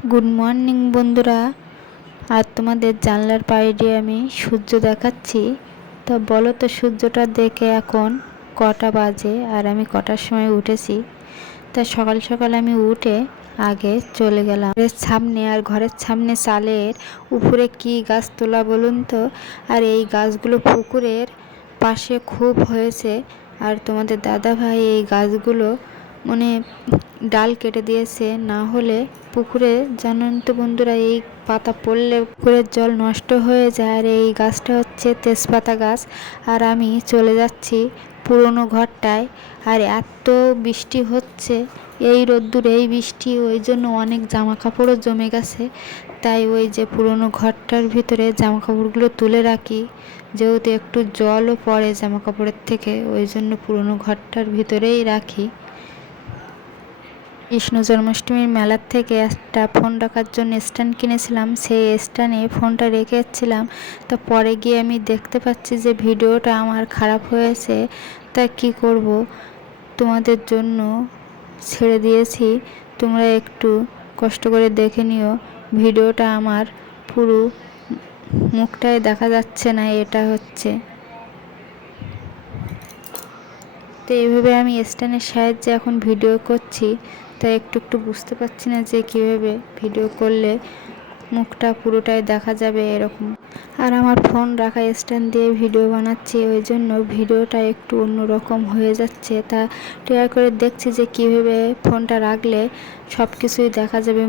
Good morning বন্ধুরা। আর তোমাদের জানলার পায়ে দিয়ে আমি সূর্য দেখাচ্ছি। তা বলো তো, সূর্যটা দেখে এখন কটা বাজে আর আমি কটার সময় উঠেছি? তা সকাল সকাল আমি উঠে আগে চলে গেলাম। ঘরের সামনে আর ঘরের সামনে চালের উপরে কি গাছ তোলা বলুন তো? আর এই গাছগুলো পুকুরের পাশে খুব হয়েছে। আর তোমাদের দাদা ভাই এই গাছগুলো মানে ডাল কেটে দিয়েছে, না হলে পুকুরে জানেন তো বন্ধুরা এই পাতা পড়লে পুকুরের জল নষ্ট হয়ে যায় আর এই গাছটা হচ্ছে তেজপাতা গাছ। আর আমি চলে যাচ্ছি পুরনো ঘরটায় আর এত বৃষ্টি হচ্ছে, এই রোদ্দুর, এই বৃষ্টি, ওই জন্য অনেক জামা কাপড়ও জমে গেছে। তাই ওই যে পুরনো ঘরটার ভিতরে জামা কাপড়গুলো তুলে রাখি, যেহেতু একটু জলও পড়ে জামা কাপড়ের থেকে, ওই জন্য পুরনো ঘরটার ভিতরেই রাখি। কৃষ্ণ জন্মাষ্টমীর মেলার থেকে একটা ফোন রাখার জন্য স্ট্যান্ড কিনেছিলাম। সেই স্ট্যান্ডে ফোনটা রেখে যাচ্ছিলাম তো পরে গিয়ে আমি দেখতে পাচ্ছি যে ভিডিওটা আমার খারাপ হয়েছে। তা কি করব? তোমাদের জন্য ছেড়ে দিয়েছি। তোমরা একটু কষ্ট করে দেখে নিও। ভিডিওটা আমার পুরো মুখটাই দেখা যাচ্ছে না, এটা হচ্ছে। তো এইভাবে আমি স্ট্যান্ডের সাহায্যে এখন ভিডিও করছি। তাই একটু একটু বুঝতে পারছি না যে কীভাবে ভিডিও করলে মুখটা পুরোটাই দেখা যাবে এরকম। আর আমার ফোন রাখা স্ট্যান্ড দিয়ে ভিডিও বানাচ্ছি, ওই জন্য ভিডিওটা একটু অন্যরকম হয়ে যাচ্ছে। তা ট্রাই করে দেখছি যে কীভাবে ফোনটা রাখলে সব কিছুই দেখা যাবে।